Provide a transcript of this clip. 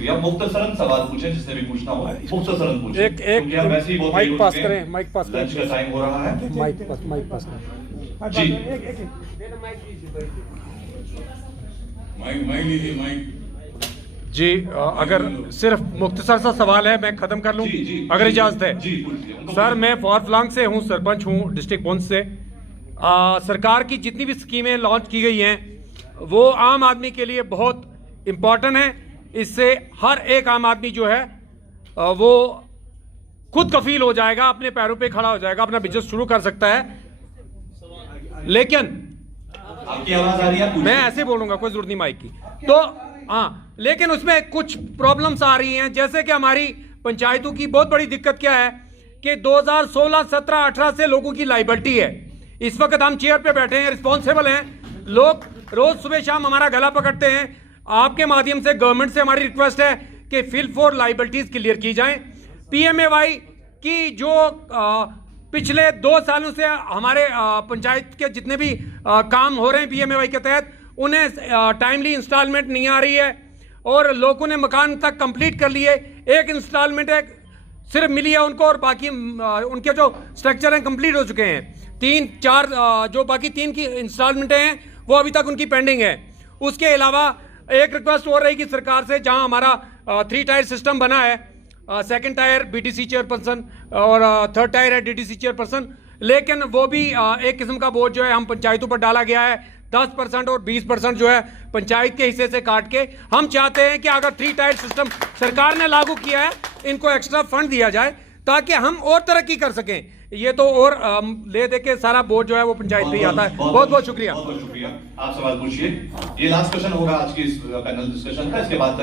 शुक्रिया। मुख्तसरन सवाल पूछे, जिसने भी पूछना हो मुख्तसरन पूछे। एक हम वैसे ही बहुत माइक देर पास हो चुके हैं। करें, माइक पास लंच का टाइम हो रहा है। माइक पास करें जी माइक लीजिए माइक। जी। अगर सिर्फ मुख्तसर सा सवाल है, मैं खत्म कर लूं अगर इजाजत है। जी पूछिए सर, मैं फॉरफ्लांग से हूं, सरपंच हूं डिस्ट्रिक्ट पुंछ से। सरकार की जितनी भी स्कीमें लॉन्च की गई हैं वो आम आदमी के लिए बहुत इम्पॉर्टेंट है। इससे हर एक आम आदमी जो है वो खुद कफील हो जाएगा, अपने पैरों पे खड़ा हो जाएगा, अपना बिजनेस शुरू कर सकता है। लेकिन आपकी आवाज आ रही है? मैं ऐसे बोलूंगा, कोई जरूरत नहीं माइक की। तो हाँ, लेकिन उसमें कुछ प्रॉब्लम्स आ रही हैं, जैसे कि हमारी पंचायतों की बहुत बड़ी दिक्कत क्या है कि 2016, 17, 18 से लोगों की लाइबिलिटी है। इस वक्त हम चेयर पे बैठे हैं, रिस्पॉन्सिबल हैं, लोग रोज सुबह शाम हमारा गला पकड़ते हैं। आपके माध्यम से गवर्नमेंट से हमारी रिक्वेस्ट है कि फिल फॉर लाइबिलिटीज क्लियर की जाए। पीएमएवाई की जो पिछले 2 सालों से हमारे पंचायत के जितने भी काम हो रहे हैं पीएमएवाई के तहत, उन्हें टाइमली इंस्टॉलमेंट नहीं आ रही है और लोगों ने मकान तक कंप्लीट कर लिए। एक इंस्टॉलमेंट है सिर्फ मिली है उनको और बाकी उनके जो स्ट्रक्चर हैं कंप्लीट हो चुके हैं। 3-4 जो बाकी 3 की इंस्टॉलमेंट हैं वो अभी तक उनकी पेंडिंग है। उसके अलावा एक रिक्वेस्ट हो रही कि सरकार से, जहां हमारा 3 टायर सिस्टम बना है, 2nd टायर बीडीसी चेयरपर्सन और 3rd टायर है डीडीसी चेयरपर्सन, लेकिन वो भी एक किस्म का बोझ जो है हम पंचायतों पर डाला गया है। 10% और 20% जो है पंचायत के हिस्से से काट के। हम चाहते हैं कि अगर 3 टायर सिस्टम सरकार ने लागू किया है, इनको एक्स्ट्रा फंड दिया जाए ताकि हम और तरक्की कर सकें। ये तो और ले दे के सारा बोझ जो है वो पंचायत पे ही आता है। बहुत बहुत शुक्रिया। बहुत बहुत शुक्रिया। आप सवाल पूछिए। ये लास्ट क्वेश्चन होगा आज की इस पैनल डिस्कशन का। इसके बाद